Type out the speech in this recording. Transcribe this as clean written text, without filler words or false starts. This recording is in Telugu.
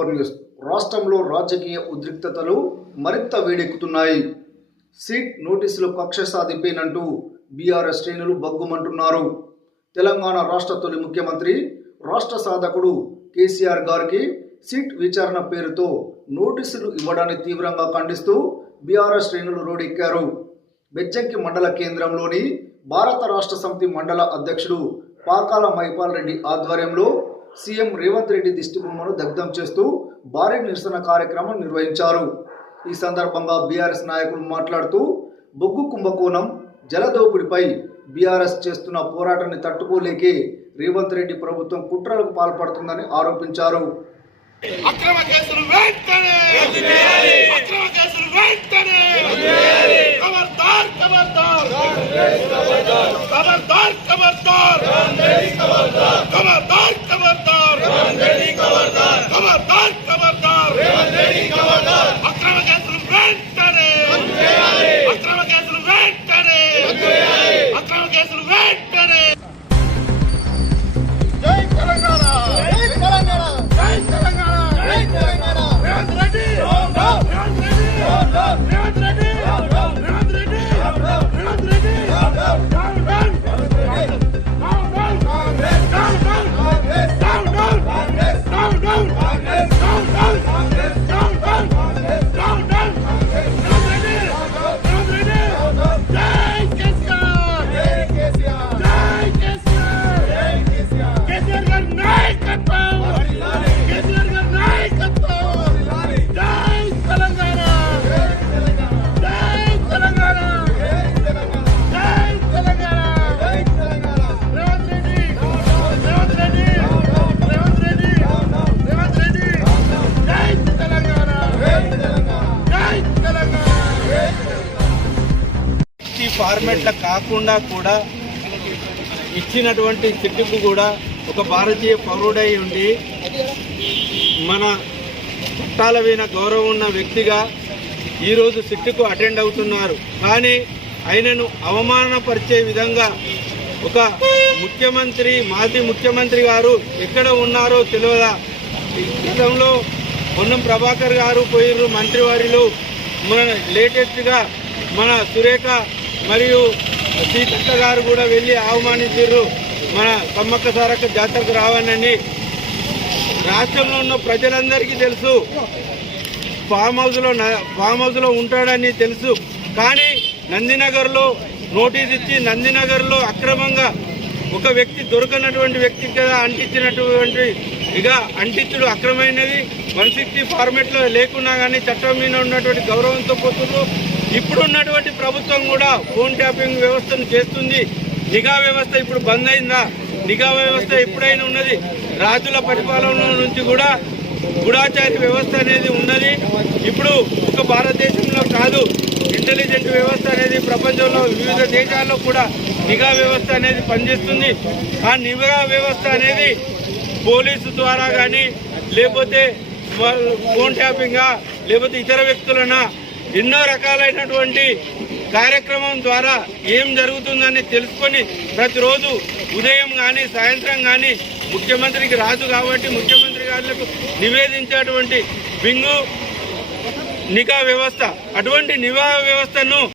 T4 news. రాష్ట్రంలో రాజకీయ ఉద్రిక్తతలు మరింత వేడెక్కుతున్నాయి. సీట్ నోటీసులు కక్ష సాధింపేనంటూ బీఆర్ఎస్ శ్రేణులు బగ్గుమంటున్నారు. తెలంగాణ రాష్ట్ర తొలి ముఖ్యమంత్రి రాష్ట్ర సాధకుడు కేసీఆర్ గారికి సీట్ విచారణ పేరుతో నోటీసులు ఇవ్వడాన్ని తీవ్రంగా ఖండిస్తూ బీఆర్ఎస్ శ్రేణులు రోడ్డెక్కారు. బెజ్జంకి మండల కేంద్రంలోని భారత రాష్ట్ర సమితి మండల అధ్యక్షుడు పాకాల మైపాల్ రెడ్డి ఆధ్వర్యంలో సీఎం రేవంత్ రెడ్డి దిష్టిబొమ్మను దగ్ధం చేస్తూ భారీ నిరసన కార్యక్రమం నిర్వహించారు. ఈ సందర్భంగా బీఆర్ఎస్ నాయకులు మాట్లాడుతూ బొగ్గు కుంభకోణం, జలదోపిడిపై బీఆర్ఎస్ చేస్తున్న పోరాటాన్ని తట్టుకోలేకే రేవంత్ రెడ్డి ప్రభుత్వం కుట్రలకు పాల్పడుతుందని ఆరోపించారు. అక్రమ కేసులు వెంటనే అక్రమ కేసులు వెంటనే ఖబర్దార్ ఖబర్దార్ ఖబర్దార్ ఖబర్దార్ ఖబర్దార్ ఖబర్దార్ ఖబర్దార్ ఖబర్దార్ అక్రమ కేసులు వెంటనే అక్రమ కేసులు వెంటనే అక్రమ కేసులు వెంటనే. జై తెలంగాణ జై తెలంగాణ జై తెలంగాణ జై తెలంగాణ. రేవంత్ రెడ్డి రేవంత్ రెడ్డి రేవంత్ రెడ్డి రేవంత్ రెడ్డి ఫార్మెట్ల కాకుండా కూడా ఇచ్చినటువంటి సిట్టుకు కూడా ఒక భారతీయ పౌరుడై ఉండి మన చట్టాల మీద గౌరవం ఉన్న వ్యక్తిగా ఈరోజు సిట్టుకు అటెండ్ అవుతున్నారు. కానీ ఆయనను అవమానపరిచే విధంగా ఒక ముఖ్యమంత్రి, మాజీ ముఖ్యమంత్రి గారు ఎక్కడ ఉన్నారో తెలియదా. గతంలో పొన్నం ప్రభాకర్ గారు పోయిర్రు మంత్రివారిలో, మన లేటెస్ట్గా మన సురేఖ మరియు సీతక్క గారు కూడా వెళ్ళి అవమానించారు. మన సమ్మక్క సారక్క జాతరకు రావాలని రాష్ట్రంలో ఉన్న ప్రజలందరికీ తెలుసు. ఫామ్ హౌస్లో ఉంటాడని తెలుసు. కానీ నందినగర్లో నోటీస్ ఇచ్చి నందినగర్లో అక్రమంగా ఒక వ్యక్తి దొరకనటువంటి వ్యక్తికి కదా అంటించినటువంటి అంటించుడు అక్రమైనది. 160 ఫార్మెట్లో లేకున్నా కానీ చట్టం మీద ఉన్నటువంటి గౌరవంతో పోతున్నారు. ఇప్పుడు ఉన్నటువంటి ప్రభుత్వం కూడా ఫోన్ ట్యాపింగ్ వ్యవస్థను చేస్తుంది. నిఘా వ్యవస్థ ఇప్పుడు బంద్ అయిందా? నిఘా వ్యవస్థ ఎప్పుడైనా ఉన్నది. రాజుల పరిపాలన నుంచి కూడా గూఢాచారి వ్యవస్థ అనేది ఉన్నది. ఇప్పుడు ఒక భారతదేశంలో కాదు, ఇంటెలిజెంట్ వ్యవస్థ అనేది ప్రపంచంలో వివిధ దేశాల్లో కూడా నిఘా వ్యవస్థ అనేది పనిచేస్తుంది. ఆ నిఘా వ్యవస్థ అనేది పోలీసు ద్వారా కానీ లేకపోతే ఫోన్ ట్యాపింగా లేకపోతే ఇతర వ్యక్తులనా ఎన్నో రకాలైనటువంటి కార్యక్రమం ద్వారా ఏం జరుగుతుందని తెలుసుకొని ప్రతిరోజు ఉదయం కానీ సాయంత్రం కానీ ముఖ్యమంత్రికి రాజు కాబట్టి ముఖ్యమంత్రి గారికి నివేదించేటువంటి బింగు నిఘా వ్యవస్థ. అటువంటి నిఘా వ్యవస్థను